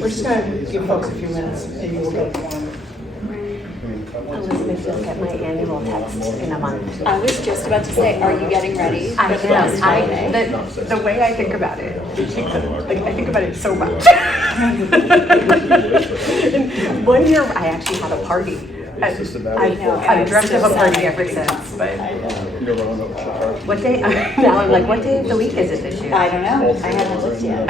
We're just going to give folks a few minutes, maybe we'll get one. Elizabeth just get my annual text in a month. I was just about to say, are you getting ready? I am. The way I think about it, like I think about it so much. And one year I actually had a party. I've dreamt of a party ever since, but what day? Now I'm like, what day of the week is it this year? I don't know. I haven't looked yet.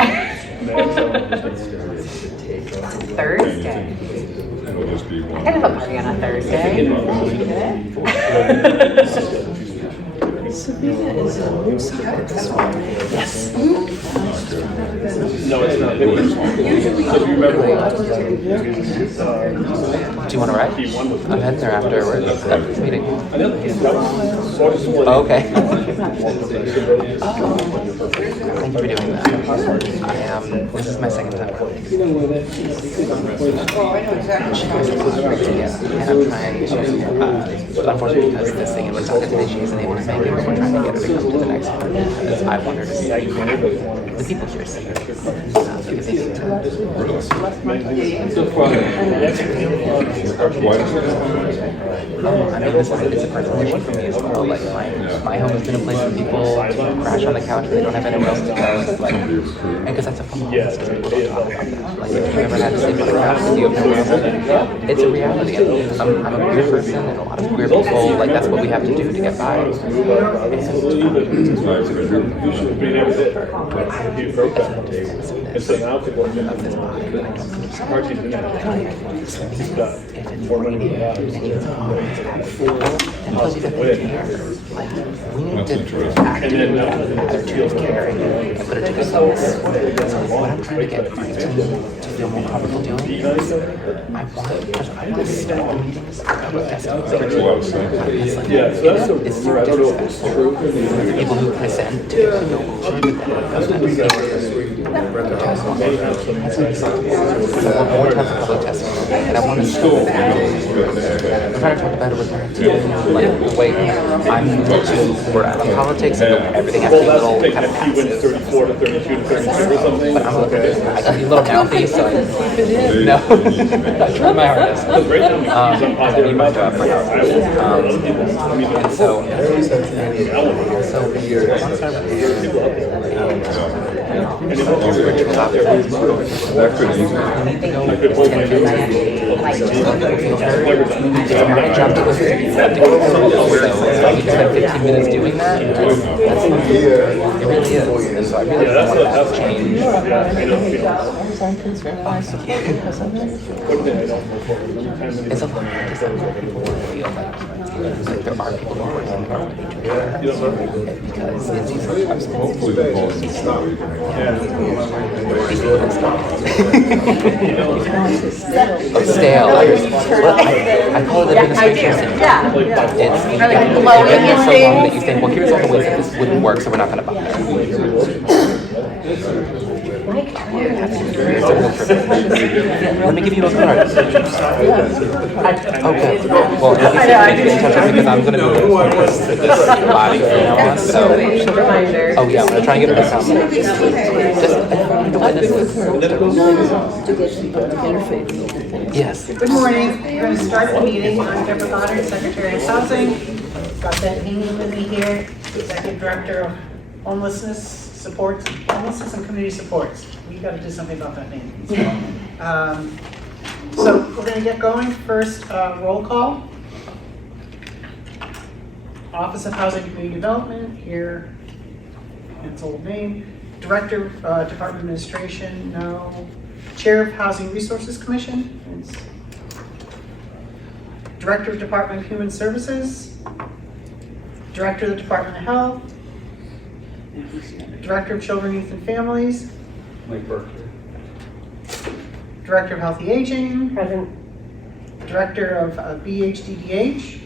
Thursday. I can have a party on a Thursday. Sabina is soccer this morning. Yes. No, it's not. Usually. So if you remember, Do you want to ride? I'm heading there afterwards after this meeting. Oh, okay. Thank you for doing that. This is my second time riding. Yeah, and I'm trying to, unfortunately because this thing was talking today, she isn't able to make it, but we're trying to get her to come to the next one because I want her to see the people here see her. Because they need to. I mean, it's a personal issue for me as well. Like, my home has been a place where people crash on the couch and they don't have anywhere else to go. Like, and because that's a problem. People don't talk about that. Like, if you ever had to sleep on the couch, you have nowhere else to go. It's a reality. I'm a queer person, and a lot of queer people, like, that's what we have to do to get by. And, and so now to go into of this body, I don't think it's parties in that. if it's raining and it's hot, and plus you have to care. Like, we need to act in an attitude of care and put it to good use. So what I'm trying to get clients to feel more comfortable doing is I want to start the meetings with Yeah, so that's it's so disrespectful for people who present to feel good, but then when it comes to more time for public testimony, and I want to start I'm trying to talk about it with her too, like the way I'm to where I'm in politics and everything has to be a little kind of passive. 34 to 32 to 33 or something. But I'm a little mouthy, so no, I try my hardest. I need my job for now. And so I want to start my job to listen to people. So I need to spend 15 minutes doing that. That's it really is. And so I really want that to change. It's a lot because I feel like there are people who are working hard to be together because it's easy sometimes. Stale. I call it administration syndrome. Yeah. It's you've been there so long that you think, well, here's all the ways that this wouldn't work, so we're not going to bother. Let me give you those cards. Okay. Well, if you say you can touch it because I'm going to be this body from now on, so. Oh, yeah, I'm going to try and get her to come. Just the witnesses. Yes. Good morning. We're going to start the meeting. I'm Deborah Goddard, Secretary of Housing. Got Beth Hingham with me here, Executive Director of Homelessness and Community Supports. We got to do something about that name. So we're going to get going. First, roll call. Office of Housing and Community Development, here, its old name. Director, Department of Administration, no. Chair of Housing Resources Commission. Yes. Director of Department of Human Services. Director of the Department of Health. Director of Children, Youth and Families. Mike Burke. Director of Healthy Aging. Present. Director of BHDDH.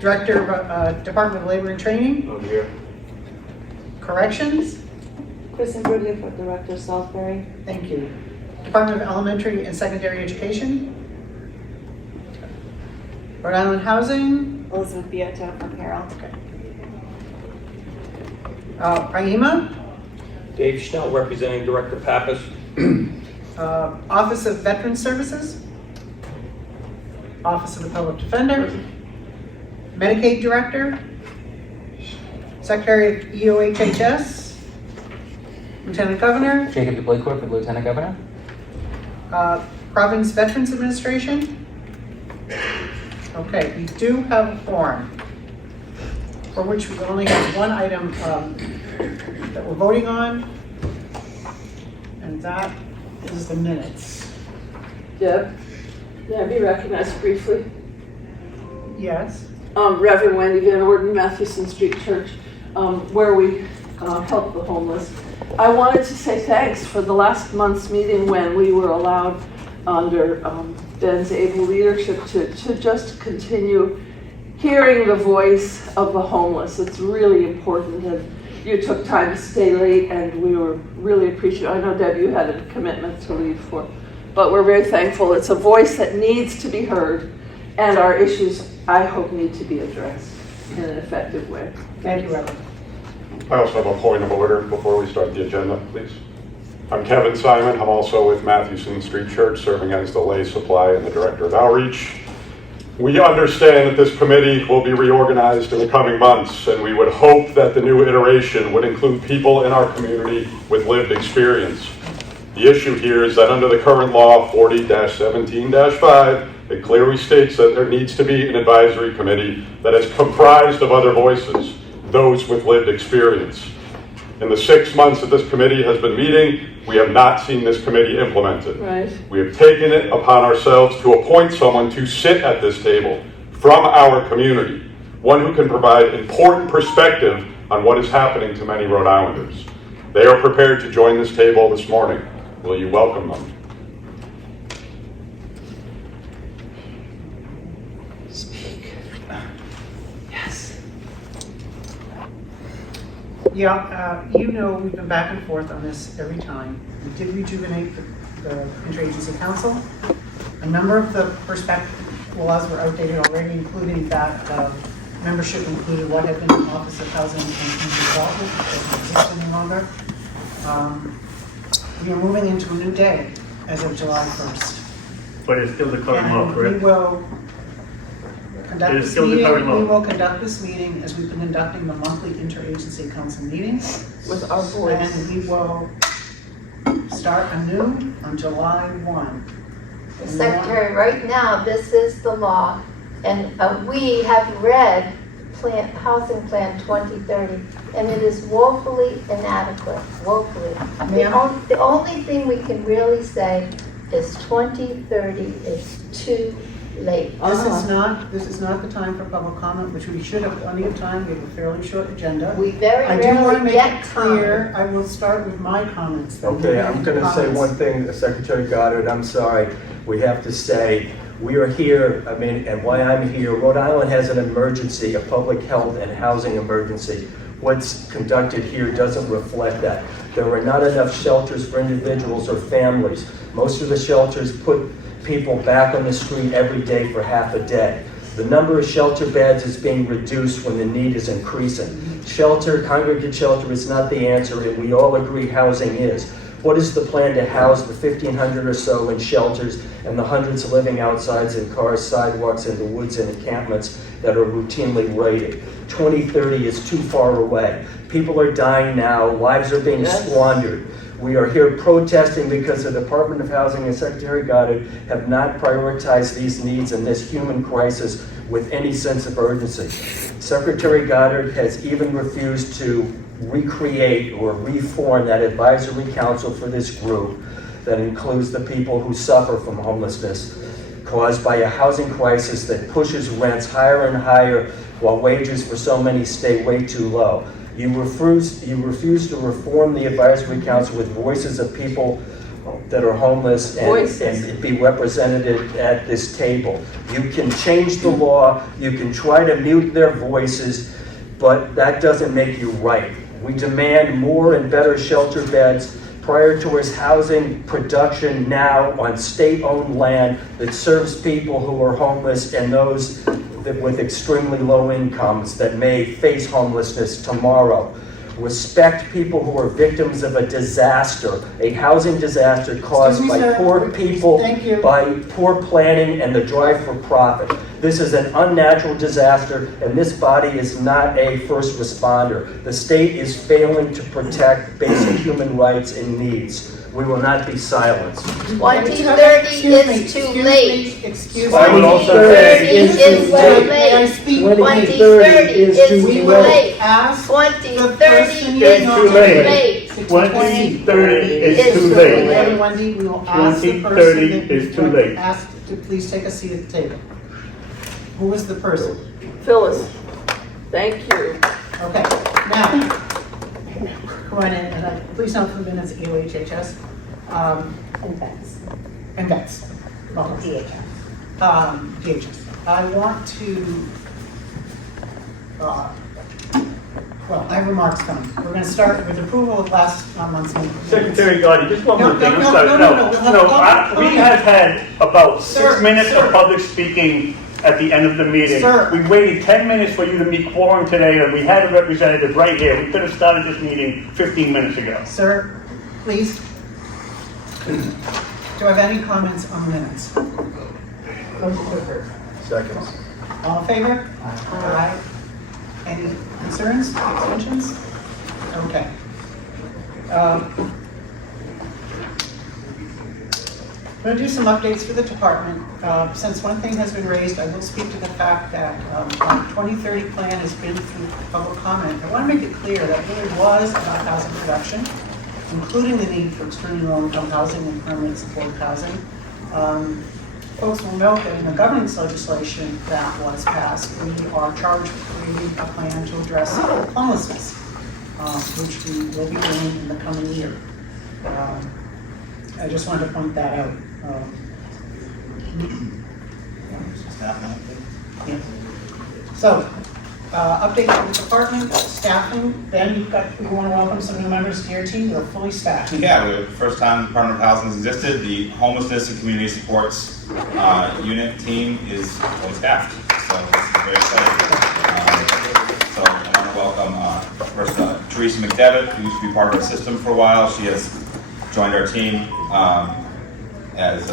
Director of Department of Labor and Training. I'm here. Corrections. Kristen Bridley for Director Salisbury. Thank you. Department of Elementary and Secondary Education. Rhode Island Housing. Elizabeth Beato from Carroll. Raima. Dave Schnell, representing Director Pappas. Office of Veteran Services, Office of the Public Defender, Medicaid Director, Secretary of EOHHS, Lieutenant Governor, Jacob DeBlakecourt for Lieutenant Governor. Province Veterans Administration. Okay, we do have a quorum, for which we only have one item that we're voting on, and that is the minutes. Deb, may I be recognized briefly? Yes. Reverend Wendy Van Orden, Mathewson Street Church, where we help the homeless. I wanted to say thanks for the last month's meeting when we were allowed under Ben's able leadership to just continue hearing the voice of the homeless. It's really important, and you took time to stay late, and we were really appreciative. I know, Deb, you had a commitment to leave for, but we're very thankful. It's a voice that needs to be heard, and our issues, I hope, need to be addressed in an effective way. Thank you, Reverend. I also have a point of order before we start the agenda, please. I'm Kevin Simon. I'm also with Mathewson Street Church, serving as the lay supply and the Director of Outreach. We understand that this committee will be reorganized in the coming months, and we would hope that the new iteration would include people in our community with lived experience. The issue here is that under the current law 40-17-5, it clearly states that there needs to be an advisory committee that is comprised of other voices, those with lived experience. In the 6 months that this committee has been meeting, we have not seen this committee implemented. Right. We have taken it upon ourselves to appoint someone to sit at this table from our community, one who can provide important perspective on what is happening to many Rhode Islanders. They are prepared to join this table this morning. Will you welcome them? Yeah, you know we've been back and forth on this every time. We did rejuvenate the Interagency Council. A number of the perspective laws were outdated already, including that membership included what had been the Office of Housing and Community Development, which doesn't exist any longer. We are moving into a new day as of July 1st. But it's still the current law, And we correct? will conduct It is this still the meeting. current law. We will conduct this meeting as we've been conducting the monthly Interagency Council meetings. With our voice. And we will start anew on July 1. Secretary, right now, this is the law, and we have read Housing Plan 2030, and it is woefully inadequate, woefully. The only thing we can really say is 2030 is too late. This is not the time for public comment, which we should have plenty of time. We have a fairly short agenda. We very I do want to rarely make get it clear, time. I will start with my comments. then Okay, you I'm make going to say comments. one thing, Secretary Goddard, I'm sorry. We have to say, we are here, and why I'm here, Rhode Island has an emergency, a public health and housing emergency. What's conducted here doesn't reflect that. There are not enough shelters for individuals or families. Most of the shelters put people back on the street every day for half a day. The number of shelter beds is being reduced when the need is increasing. Congregate shelter is not the answer, and we all agree housing is. What is the plan to house the 1,500 or so in shelters and the hundreds living outside in cars, sidewalks, in the woods, and encampments that are routinely raided? 2030 is too far away. People are dying now. Lives are being squandered. We are here protesting because the Department of Housing and Secretary Goddard have not prioritized these needs in this human crisis with any sense of urgency. Secretary Goddard has even refused to recreate or reform that advisory council for this group that includes the people who suffer from homelessness caused by a housing crisis that pushes rents higher and higher while wages for so many stay way too low. You refuse to reform the advisory council with voices of people that are homeless and be represented at this table. You can change the law, you can try to mute their voices, but that doesn't make you right. We demand more and better shelter beds, prioritizes housing production now on state-owned land that serves people who are homeless and those with extremely low incomes that may face homelessness tomorrow. respect people who are victims of a disaster, a housing disaster caused Excuse me, by sir. poor people, Thank you. by poor planning and the drive for profit. This is an unnatural disaster, and this body is not a first responder. The state is failing to protect basic human rights and needs. We will not be silenced. 2030 is too late. Excuse I would me. also 2030 say is too May I late. speak? 2030 is We too will late. ask 2030 the is It's too too late. late. 2030 is It's too too late. Lady Wendy, we will ask the 2030 person that is is too late. asked to please take a seat at the table. Who is the person? Phyllis, thank you. Okay, now, come on in, and please note for the minutes, EOHHS, and vets. Well, DHS. I want to, well, I have remarks coming. We're going to start with approval of last month's meeting. Secretary Gotti, just one No, more thing, no, I'm no, sorry. no, no, no. We have had about Sir, 6 minutes sir. of public speaking at the end of the meeting. Sir. We waited 10 minits for you to meet quorum today, and we had a representative right here. We could have started this meeting 15 minutes ago. Sir, please. Do I have any comments on the minutes? Seconds. All in favor? Aye. Any concerns, extensions? Okay. I'm going to do some updates for the department. Since one thing has been raised, I will speak to the fact that our 2030 plan has been through public comment. I want to make it clear that really was about housing production, including the need for extremely low-income housing and permanent supportive housing. Folks will note that in the governance legislation that was passed, we are charged with creating a plan to address homelessness, which we will be doing in the coming year. I just wanted to point that out. Yeah. So, update on the department, staffing. Ben, we want to welcome some new members to your team. You're fully staffed. Yeah, the first time Department of Housing has existed, the Homelessness and Community Supports unit team is fully staffed. So this is very exciting. So I want to welcome first Teresa McDevitt, who used to be part of our system for a while. She has joined our team as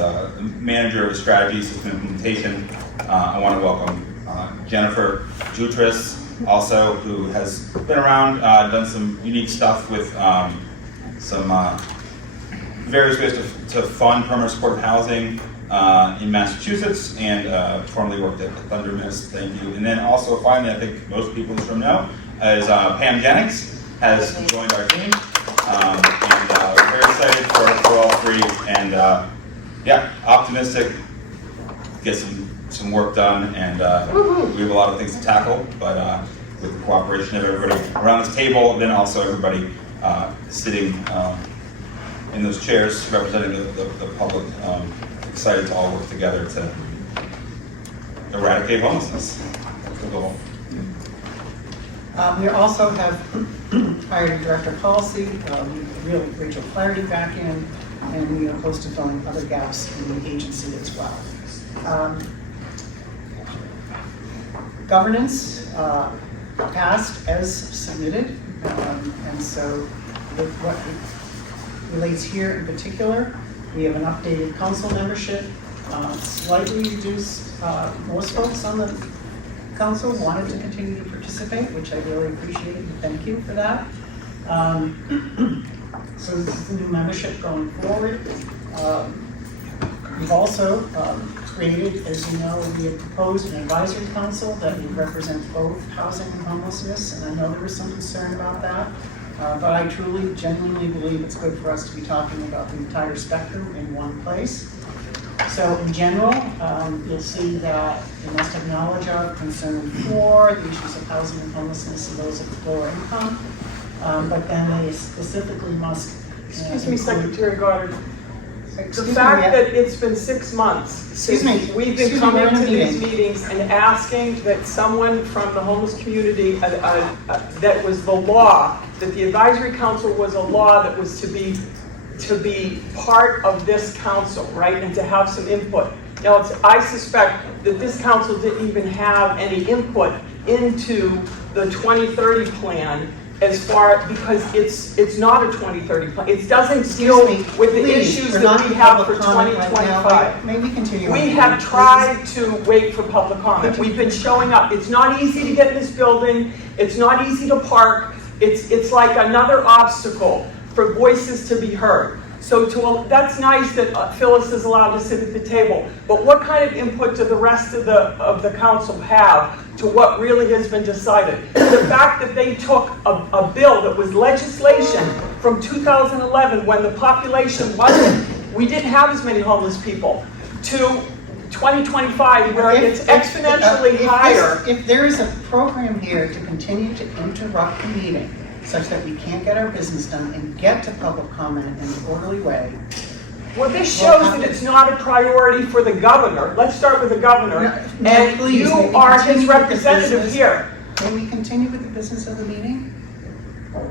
manager of strategy system implementation. I want to welcome Jennifer Jutras, also, who has been around, done some unique stuff with some various ways to fund permanent supportive housing in Massachusetts, and formerly worked at Thunder Mist. Thank you. And then also, finally, I think most people in this room know, is Pam Jennings has joined our team, and we're very excited for all three, and yeah, optimistic, get some work done, and we have a lot of things to tackle, but with the cooperation of everybody around this table, and then also everybody sitting in those chairs representing the public, excited to all work together to eradicate homelessness. That's the goal. We also have hired a director of policy, really Rachel Flaherty back in, and we are close to filling other gaps in the agency as well. Governance passed as submitted, and so with what relates here in particular, we have an updated council membership, slightly reduced. Most folks on the council wanted to continue to participate, which I really appreciate, and thank you for that. So this is the new membership going forward. We've also created, as you know, we have proposed an advisory council that would represent both housing and homelessness, and I know there was some concern about that, but I truly, genuinely believe it's good for us to be talking about the entire spectrum in one place. So in general, you'll see that you must have knowledge of, concern for the issues of housing and homelessness and those of lower income, but then they specifically must. Excuse me, Secretary Goddard. Excuse The fact me, that it's been 6 months Excuse since me. we've been Excuse me, coming we're in a to these meeting. meetings and asking that someone from the homeless community, that was the law, that the advisory council was a law that was to be part of this council, right, and to have some input. Now, I suspect that this council didn't even have any input into the 2030 plan as far, because it's not a 2030 plan. It doesn't deal Excuse me, with the please, issues we're that not we in have for public comment right now. 2025. May we continue? on We the have meeting, tried to wait for public comment. We've been showing up. It's not easy to get in this building. It's not easy to park. It's like another obstacle for voices to be heard. So that's nice that Phyllis is allowed to sit at the table. But what kind of input do the rest of the council have to what really has been decided? The fact that they took a bill that was legislation from 2011 when the population wasn't, we didn't have as many homeless people, to 2025 where it's exponentially higher. If there is a program here to continue to interrupt the meeting such that we can't get our business done and get to public comment in an orderly way. Well, this shows that it's not a priority for the governor. Let's start with the governor. And Please, you may we are his continue with the representative business? here. May we continue with the business of the meeting?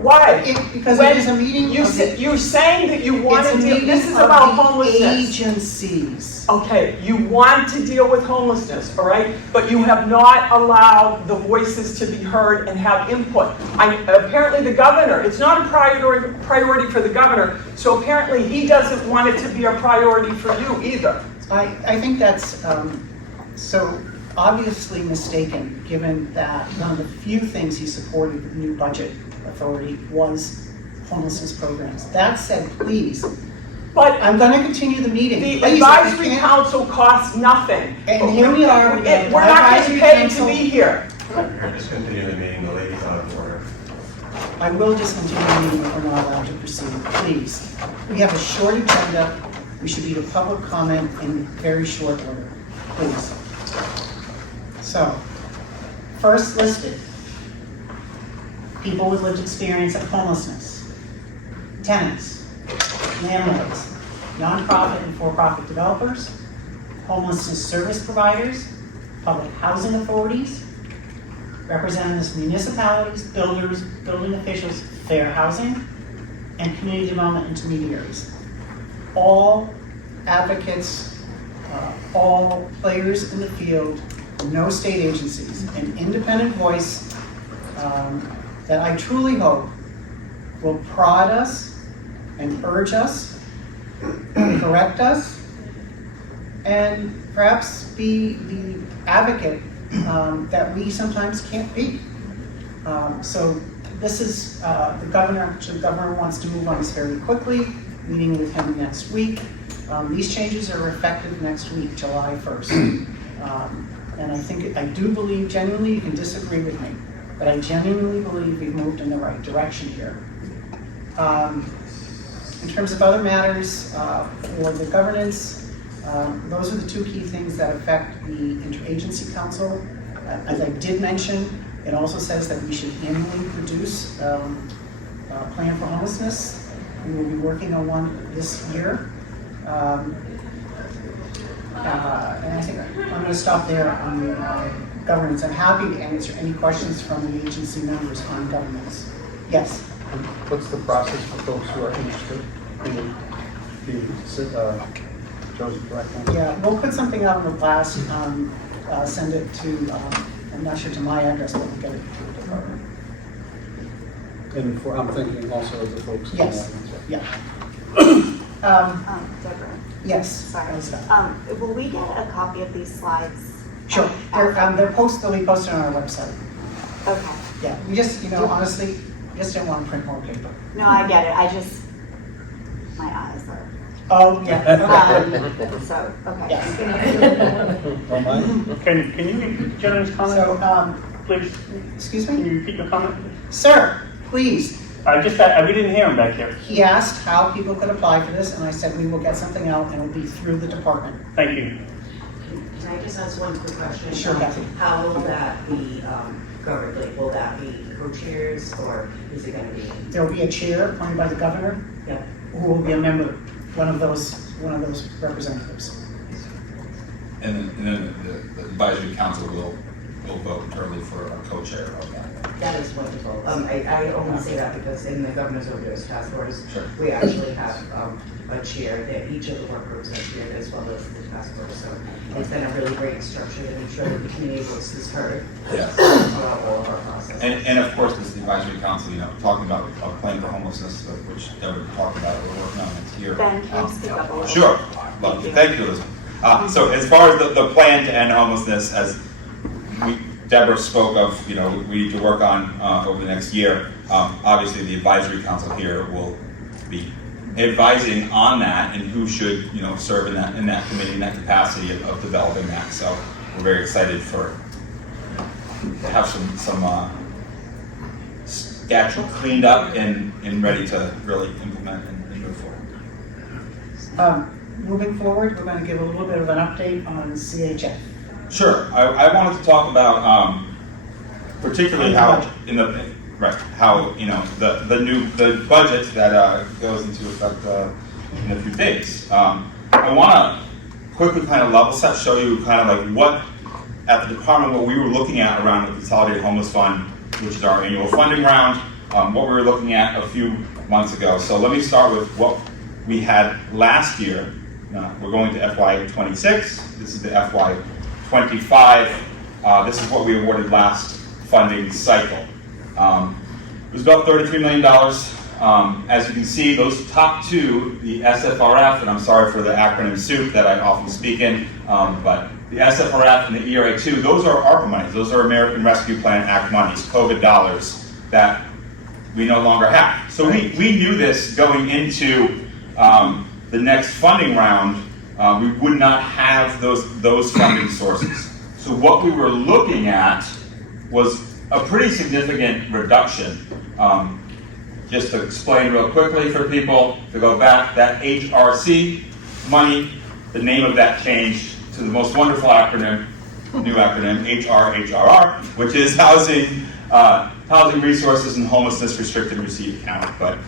Why? Because When it is a meeting you're saying that you want It's to a deal, meeting this is of about the homelessness. agencies. Okay, you want to deal with homelessness, all right? But you have not allowed the voices to be heard and have input. Apparently the governor, it's not a priority for the governor, so apparently he doesn't want it to be a priority for you either. I think that's so obviously mistaken, given that one of the few things he supported with the new budget authority was homelessness programs. That said, please, But I'm going to continue the meeting. the Please, advisory I can't- council costs nothing. And here we are, we got We're not advisory getting paid to council. be here. Just continue the meeting, the lady's out of order. I will discontinue the meeting if we're not allowed to proceed, please. We have a short agenda. We should be to public comment in very short order, please. So, first listed, people with lived experience of homelessness, tenants, landlords, nonprofit and for-profit developers, homelessness service providers, public housing authorities, representatives of municipalities, builders, building officials, fair housing, and community development intermediaries. All advocates, all players in the field, no state agencies, an independent voice that I truly hope will prod us and urge us, correct us, and perhaps be the advocate that we sometimes can't be. So this is the governor wants to move on this very quickly, meeting with him next week. These changes are effective next week, July 1st. And I do believe genuinely, you can disagree with me, but I genuinely believe we've moved in the right direction here. In terms of other matters for the governance, those are the two key things that affect the Interagency Council. As I did mention, it also says that we should annually produce a plan for homelessness. We will be working on one this year. And I think I'm going to stop there on the governance. I'm happy to answer any questions from the agency members on governance. Yes? What's the process for folks who are interested in being chosen for that? Yeah, we'll put something out on the blast, send it to, I'm not sure to my address, but we'll get it to the department. And I'm thinking also of the folks. Yes, yeah. Deborah, Yes. sorry. How's that? Will we get a copy of these slides? Sure, they'll be posted on our website. Okay. Yeah, we just, honestly, just didn't want to print more paper. No, I get it. My eyes are. Oh, yeah. So, okay. Yes. Can you repeat the gentleman's comment, So, please? excuse Can me? you repeat your comment? Sir, please. We didn't hear him back here. He asked how people could apply for this, and I said we will get something out, and it'll be through the department. Thank you. Can I just ask one quick question? Sure, Kathy. How will that be covered? Like, will that be co-chairs, or is it gonna be? There will be a chair appointed by the governor, Yeah. who will be a member, one of those representatives. And then the advisory council will we'll vote early for a co-chair of that. That is wonderful. I only say that because in the Governor's Overdose Task Force, Sure. we actually have a chair that each of the work groups are chaired as well as the task force. So it's been a really great structure to ensure that the community voice is heard Yes. throughout all of our process. And of course, this is the advisory council, talking about a plan for homelessness, which Deborah talked about, we're working on it here. Ben, can you speak up a little? Sure. Love you. Thank you, Elizabeth. So as far as the plan to end homelessness, as Deborah spoke of, we need to work on over the next year. Obviously, the advisory council here will be advising on that and who should, serve in that committee, in that capacity of developing that. So we're very excited to have some statute cleaned up and ready to really implement and move forward. Moving forward, we're going to give a little bit of an update on CHF. Sure. I wanted to talk about particularly how the budget that goes into effect in a few days. I want to quickly kind of level set, show you kind of like what at the department what we were looking at around the Consolidated Homeless Fund, which is our annual funding round, what we were looking at a few months ago. So let me start with what we had last year. We're going to FY26. This is the FY25. This is what we awarded last funding cycle. It was about $33 million. As you can see, those top two, the SFRF, and I'm sorry for the acronym soup that I often speak in, but the SFRF and the ERA2, those are ARPA monies. Those are American Rescue Plan Act monies, COVID dollars that we no longer have. So we knew this going into the next funding round. We would not have those funding sources. So what we were looking at was a pretty significant reduction. Just to explain real quickly for people, to go back, that HRC money, the name of that changed to the most wonderful acronym, new acronym, HRHRR, which is Housing Resources and Homelessness Restricted Receipt Account. But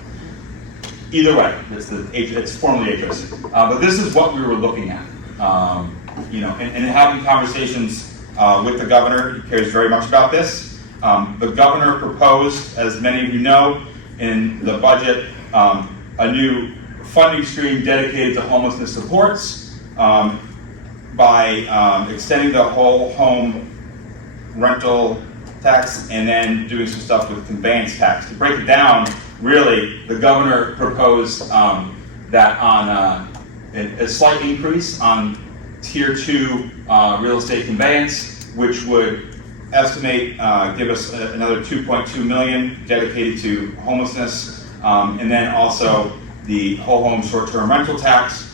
either way, it's formally HRC. But this is what we were looking at. And having conversations with the governor, he cares very much about this. The governor proposed, as many of you know, in the budget, a new funding stream dedicated to homelessness supports by extending the whole home rental tax and then doing some stuff with conveyance tax. To break it down, really, the governor proposed that on a slight increase on Tier 2 real estate conveyance, which would estimate give us another $2.2 million dedicated to homelessness, and then also the whole home short-term rental tax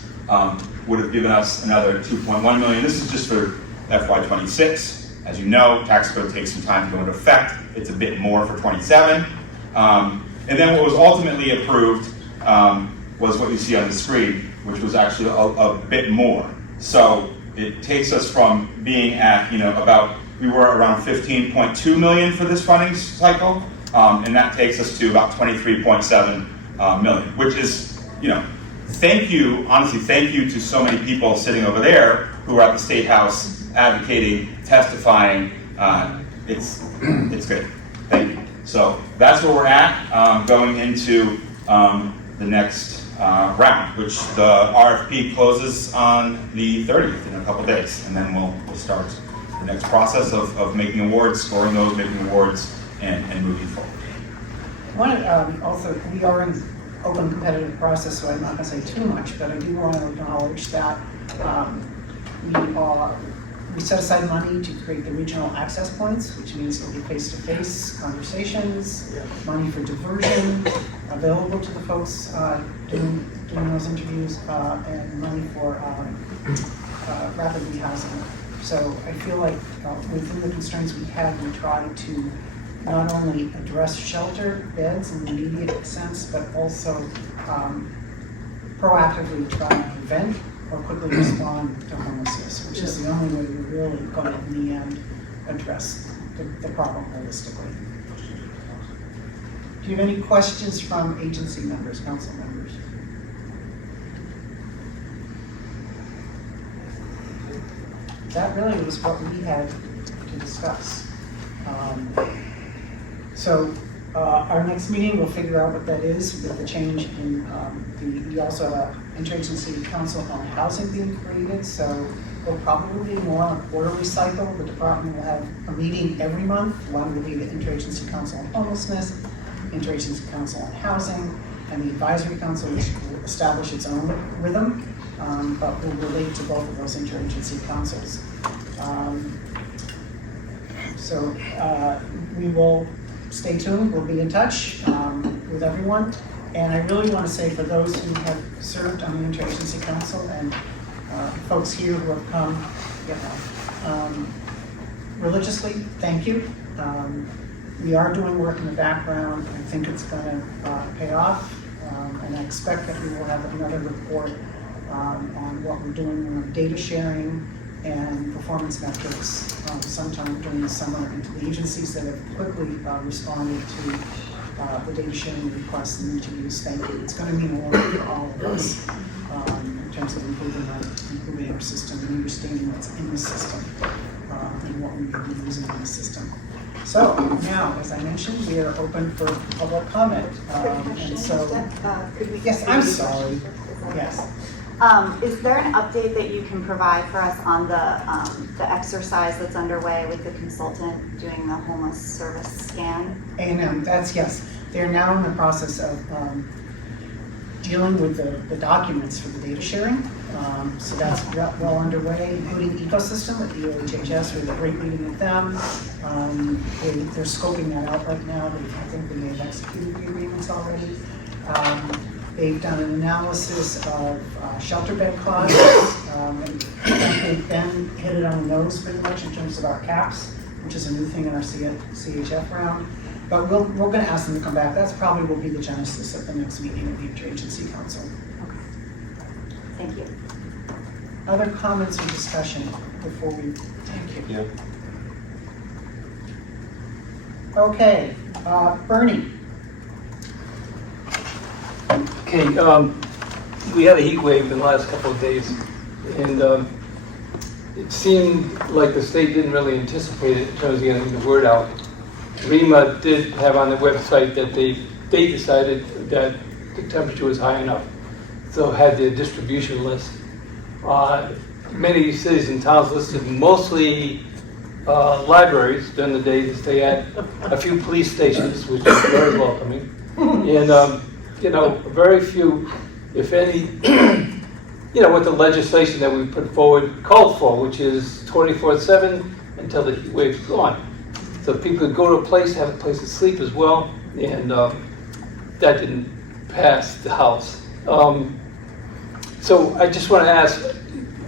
would have given us another $2.1 million. This is just for FY26. As you know, tax code takes some time to go into effect. It's a bit more for 27. And then what was ultimately approved was what you see on the screen, which was actually a bit more. So it takes us from being at, we were around 15.2 million for this funding cycle, and that takes us to about 23.7 million, which is, thank you to so many people sitting over there who are at the State House advocating, testifying. It's good. Thank you. So that's where we're at going into the next round, which the RFP closes on the 30th in a couple days, and then we'll start the next process of making awards, scoring those, making awards, and moving forward. Also, we are in open competitive process, so I'm not going to say too much, but I do want to acknowledge that we set aside money to create the regional access points, which means it'll be face-to-face conversations, money for diversion available to the folks doing those interviews, and money for rapid rehousing. So I feel like within the constraints we had, we tried to not only address shelter beds in the immediate sense, but also proactively try to prevent or quickly respond to homelessness, which is the only way we're really going to, in the end, address the problem holistically. Do you have any questions from agency members, council members? That really was what we had to to discuss. So our next meeting, we'll figure out what that is with the change in we also have an Interagency Council on Housing being created, so we'll probably be more on a quarterly cycle. The department will have a meeting every month. One will be the Interagency Council on Homelessness, Interagency Council on Housing, and the Advisory Council, which will establish its own rhythm, but will relate to both of those interagency councils. So we will stay tuned, we'll be in touch with everyone. And I really want to say, for those who have served on the Interagency Council and folks here who have come religiously, thank you. We are doing work in the background. I think it's going to pay off, and I expect that we will have another report on what we're doing on data sharing and performance metrics sometime during the summer, and to the agencies that have quickly responded to the data sharing requests and interviews. Thank you. It's going to mean a lot for all of us in terms of improving our system and understanding what's in the system and what we could be using in the system. So now, as I mentioned, we are open for public comment. And so, yes, I'm sorry. Yes. Is there an update that you can provide for us on the exercise that's underway with the consultant doing the homeless service scan? A&M, that's yes. They're now in the process of dealing with the documents for the data sharing. So that's well underway, including ecosystem with the OHHS. We had a great meeting with them. They're scoping that out right now. I think they have executed the agreements already. They've done an analysis of shelter bed costs. They've been hit it on the nose pretty much in terms of our caps, which is a new thing in our CHF round. But we're going to ask them to come back. That's probably will be the genesis of the next meeting of the Interagency Council. Okay. Thank you. Other comments or discussion before we thank you? Yeah. Okay, Bernie. Okay, we had a heat wave in the last couple of days, and it seemed like the state didn't really anticipate it in terms of getting the word out. REMA did have on their website that they decided that the temperature was high enough, so had their distribution list. Many cities and towns listed, mostly libraries during the day to stay at, a few police stations, which is very welcoming, and you know, very few, if any, you know, with the legislation that we put forward called for, which is 24/7 until the heat wave's gone. So people could go to a place, have a place to sleep as well, and that didn't pass the House. So I just want to ask,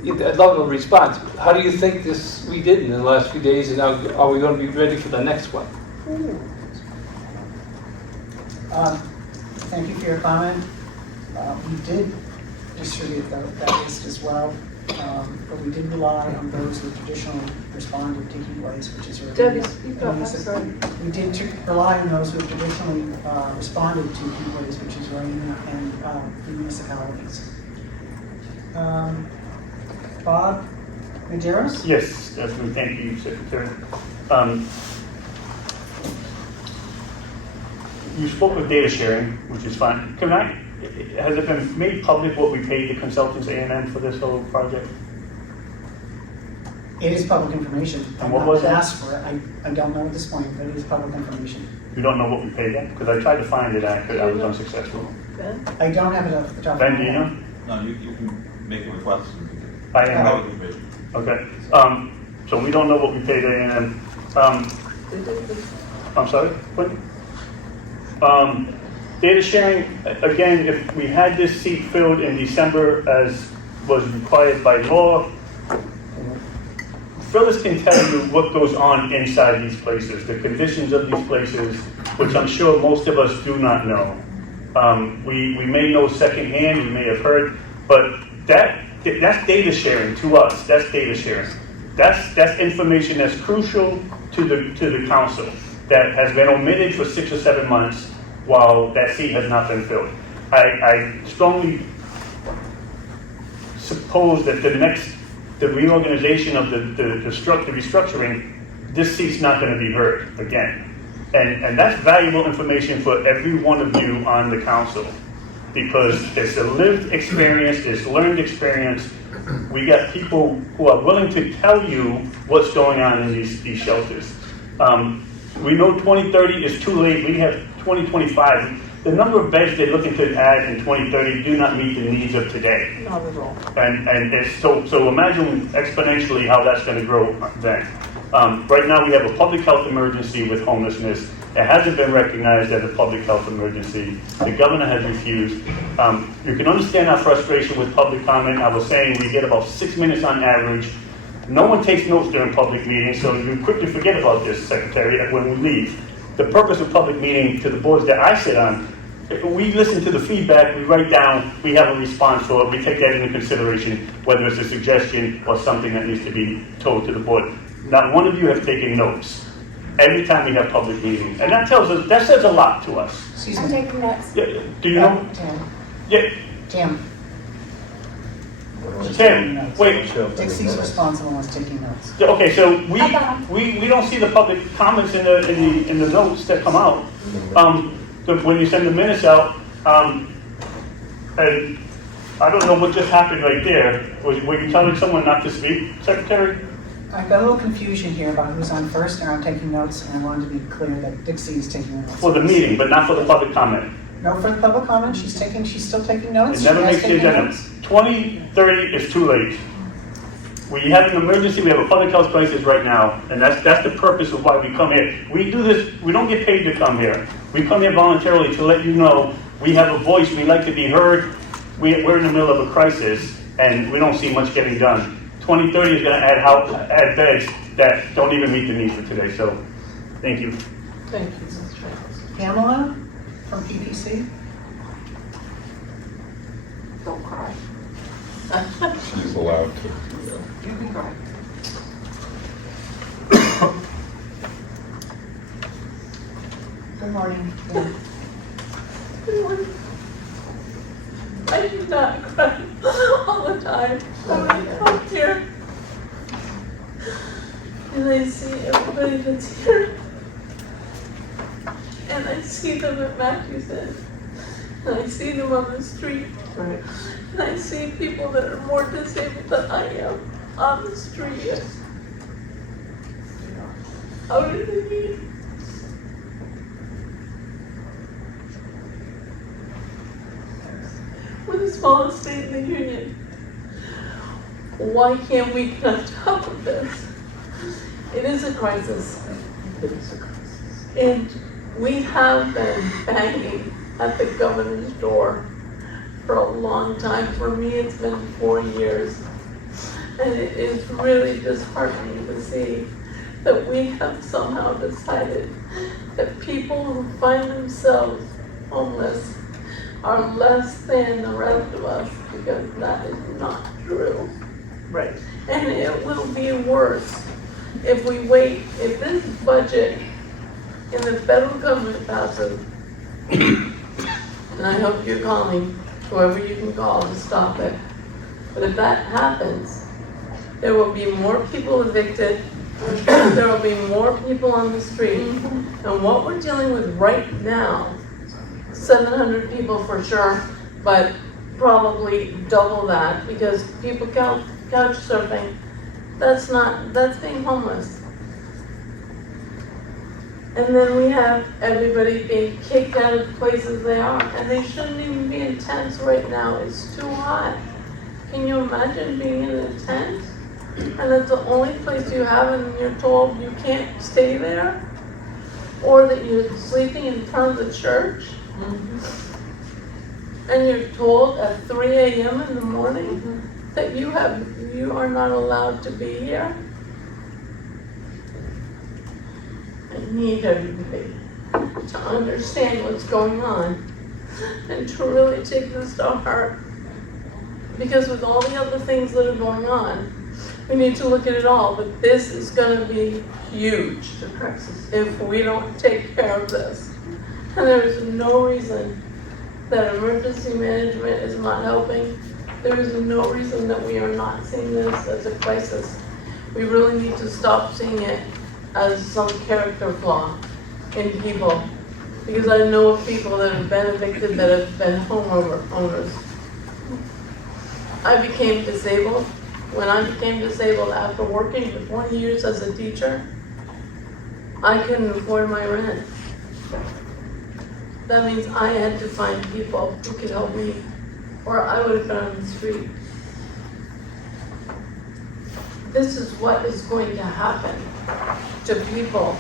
I'd love a response. How do you think we did in the last few days, and are we going to be ready for the next one? Thank you for your comment. We did distribute that list as well, but we did rely on those who traditionally responded to heat waves, which is Debbie, speak up, I'm sorry. We did rely on those who traditionally responded to heat waves, which is rain and the municipalities. Bob Medeiros? Yes, definitely. Thank you, Secretary. You spoke of data sharing, which is fine. Has it been made public what we paid the consultants A&M for this whole project? It is public information. And what was that? Asked for it. I don't know at this point, but it is public information. You don't know what we paid them? Because I tried to find it, I was unsuccessful. I don't have it off the top of my Ben, do you head. know? No, you can make a request. I am. Okay. So we don't know what we paid A&M. I'm sorry? What? Data sharing, again, if we had this seat filled in December as was required by law, Phyllis can tell you what goes on inside these places, the conditions of these places, which I'm sure most of us do not know. We may know secondhand, we may have heard, but that's data sharing to us. That's data sharing. That's information that's crucial to the council that has been omitted for 6 or 7 months while that seat has not been filled. I strongly suppose that the reorganization of the restructuring this seat's not gonna be heard again. And that's valuable information for every one of you on the council, because it's a lived experience, it's learned experience. We got people who are willing to tell you what's going on in these shelters. We know 2030 is too late, we have 2025. The number of beds they're looking to add in 2030 do not meet the needs of today. Not at all. And it's so imagine exponentially how that's gonna grow then. Right now we have a public health emergency with homelessness. It hasn't been recognized as a public health emergency. The governor has refused. You can understand our frustration with public comment. I was saying we get about 6 minutes on average. No one takes notes during public meetings, so you quickly forget about this, Secretary, when we leave. The purpose of public meeting to the boards that I sit on, we listen to the feedback, we write down, we have a response for it, we take that into consideration, whether it's a suggestion or something that needs to be told to the board. Not one of you have taken notes every time we have public meetings, and that says a lot to us. Excuse me. I'm taking notes. Yeah, do you know? Tim. Tim, wait. Dixie's responsible was taking notes. Okay, so we don't see the public comments in the notes that come out. When you send the minutes out, and I don't know what just happened right there. Were you telling someone not to speak, Secretary? I've got a little confusion here about who's on first, and I'm taking notes, and I wanted to be clear that Dixie is taking notes. For the meeting, but not for the public comment. No, for the public comment, she's still taking notes. It never She has makes the taken agenda. notes. 2030 is too late. We have an emergency, we have a public health crisis right now, and that's the purpose of why we come here. We do this, we don't get paid to come here. We come here voluntarily to let you know we have a voice, we like to be heard. We're in the middle of a crisis, and we don't see much getting done. 2030 is going to add beds that don't even meet the needs for today, so thank you. Thank you. Pamela from PPC. Don't cry. She's allowed to. You can cry. Good morning. Good morning. I do not cry all the time when I come here. And I see everybody that's here. And I see them at Matthewson. And I see them on the street. Right. And I see people that are more disabled than I am on the street. How did they meet? We're the smallest state in the union. Why can't we get on top of this? It is a crisis. And we have been banging at the governor's door for a long time. For me, it's been 4 years. And it is really disheartening to see that we have somehow decided that people who find themselves homeless are less than the rest of us, because that is not true. Right. And it will be worse if we wait. If this budget in the federal government passes, and I hope you're calling whoever you can call to stop it, but if that happens, there will be more people evicted, there will be more people on the street, and what we're dealing with right now, 700 people for sure, but probably double that, because people couch surfing, that's being homeless. And then we have everybody being kicked out of the places they are, and they shouldn't even be in tents right now, it's too hot. Can you imagine being in a tent? And that's the only place you have, and you're told you can't stay there? Or that you're sleeping in front of the church? And you're told at 3 a.m. in the morning that you are not allowed to be here? I need everybody to understand what's going on and to really take this to heart. Because with all the other things that are going on, we need to look at it all, but this is gonna be huge if we don't take care of this. And there's no reason that emergency management is not helping. There is no reason that we are not seeing this as a crisis. We really need to stop seeing it as some character flaw in people. Because I know of people that have been evicted that have been homeowners. I became disabled. When I became disabled after working for 20 years as a teacher, I couldn't afford my rent. That means I had to find people who could help me, or I would have been on the street. This is what is going to happen to people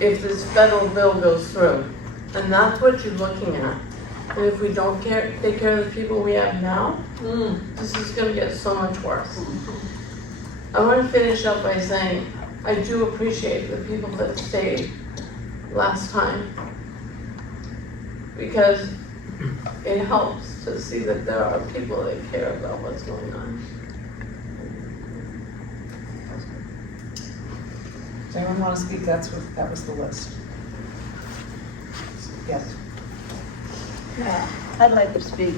if this federal bill goes through. And that's what you're looking at. And if we don't take care of the people we have now, this is gonna get so much worse. I wanna finish up by saying, I do appreciate the people that stayed last time. Because it helps to see that there are people that care about what's going on. Does anyone want to speak? That was the list. Yes. Yeah, I'd like to speak.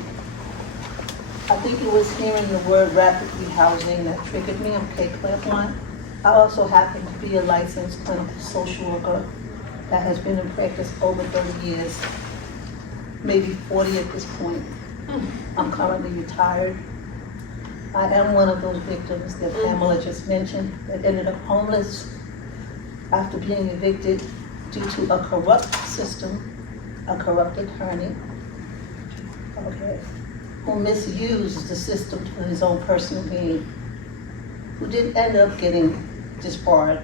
I think it was hearing the word rapid rehousing that triggered me. I'm Kate Claiborne. I also happen to be a licensed clinical social worker that has been in practice over 30 years, maybe 40 at this point. I'm currently retired. I am one of those victims that Pamela just mentioned that ended up homeless after being evicted due to a corrupt system, a corrupt attorney, okay, who misused the system for his own personal gain, who didn't end up getting disbarred,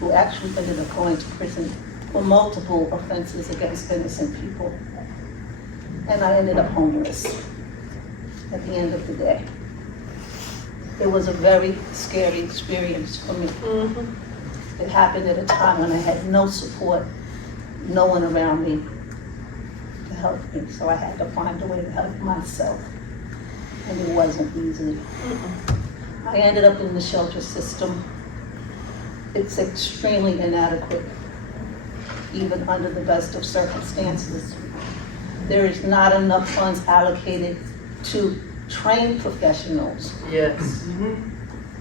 who actually ended up going to prison for multiple offenses against innocent people. And I ended up homeless at the end of the day. It was a very scary experience for me. It happened at a time when I had no support, no one around me to help me, so I had to find a way to help myself, and it wasn't easy. I ended up in the shelter system. It's extremely inadequate, even under the best of circumstances. There is not enough funds allocated to train professionals. Yes.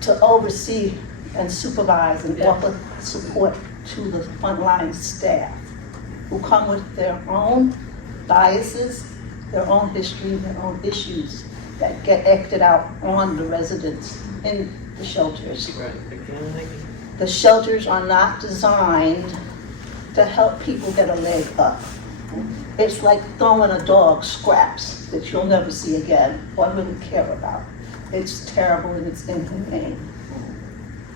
To oversee and supervise and offer support to the frontline staff who come with their own biases, their own history, their own issues that get acted out on the residents in the shelters. The shelters are not designed to help people get a leg up. It's like throwing a dog scraps that you'll never see again or really care about. It's terrible and it's inhumane.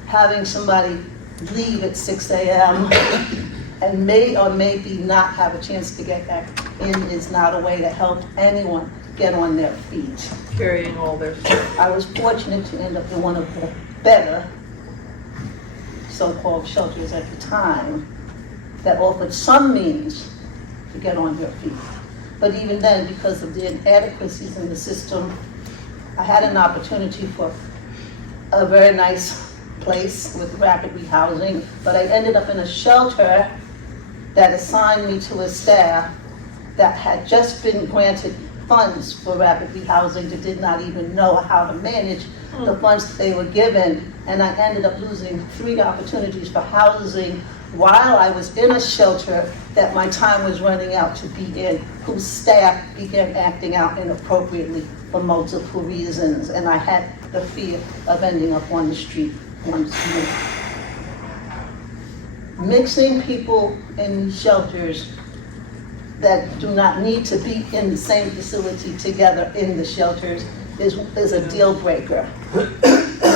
Having somebody leave at 6 a.m. and may or maybe not have a chance to get back in is not a way to help anyone get on their feet. Carrying all their stuff. I was fortunate to end up in one of the better so-called shelters at the time that offered some means to get on their feet. But even then, because of the inadequacies in the system, I had an opportunity for a very nice place with rapid rehousing, but I ended up in a shelter that assigned me to a staff that had just been granted funds for rapid rehousing that did not even know how to manage the funds that they were given. And I ended up losing 3 opportunities for housing while I was in a shelter that my time was running out to be in, whose staff began acting out inappropriately for multiple reasons. And I had the fear of ending up on the street once more. Mixing people in shelters that do not need to be in the same facility together in the shelters is a deal breaker. You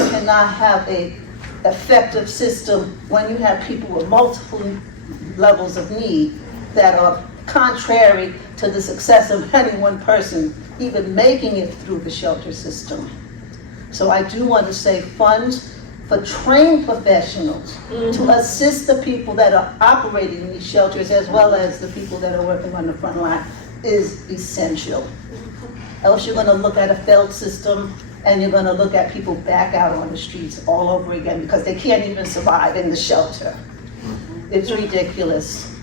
cannot have an effective system when you have people with multiple levels of need that are contrary to the success of any one person even making it through the shelter system. So I do want to say funds for trained professionals to assist the people that are operating in these shelters as well as the people that are working on the front line is essential. Else you're going to look at a failed system and you're going to look at people back out on the streets all over again because they can't even survive in the shelter. It's ridiculous.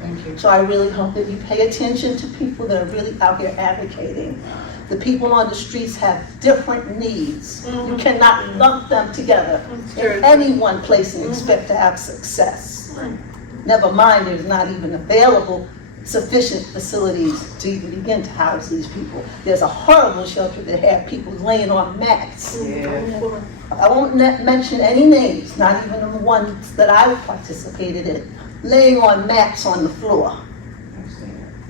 Thank you. So I really hope that you pay attention to people that are really out here advocating The people on the streets have different needs. You cannot lump them together in any one place and expect to have success. Never mind, there's not even available sufficient facilities to even begin to house these people. There's a horrible shelter that had people laying on mats. I won't mention any names, not even the ones that I participated in, laying on mats on the floor.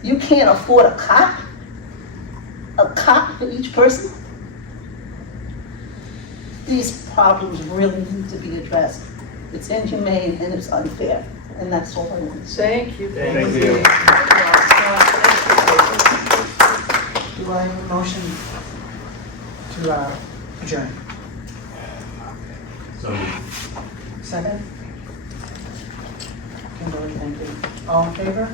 You can't afford a cot for each person. These problems really need to be addressed. It's inhumane and it's unfair, and that's all I want to say. Thank you. Thank you. Do I have a motion to adjourn? Second? Kimberly, thank you. All in favor?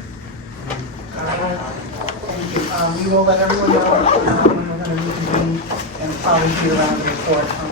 Thank you. We will let everyone know when we're going to reconvene and probably be around the report on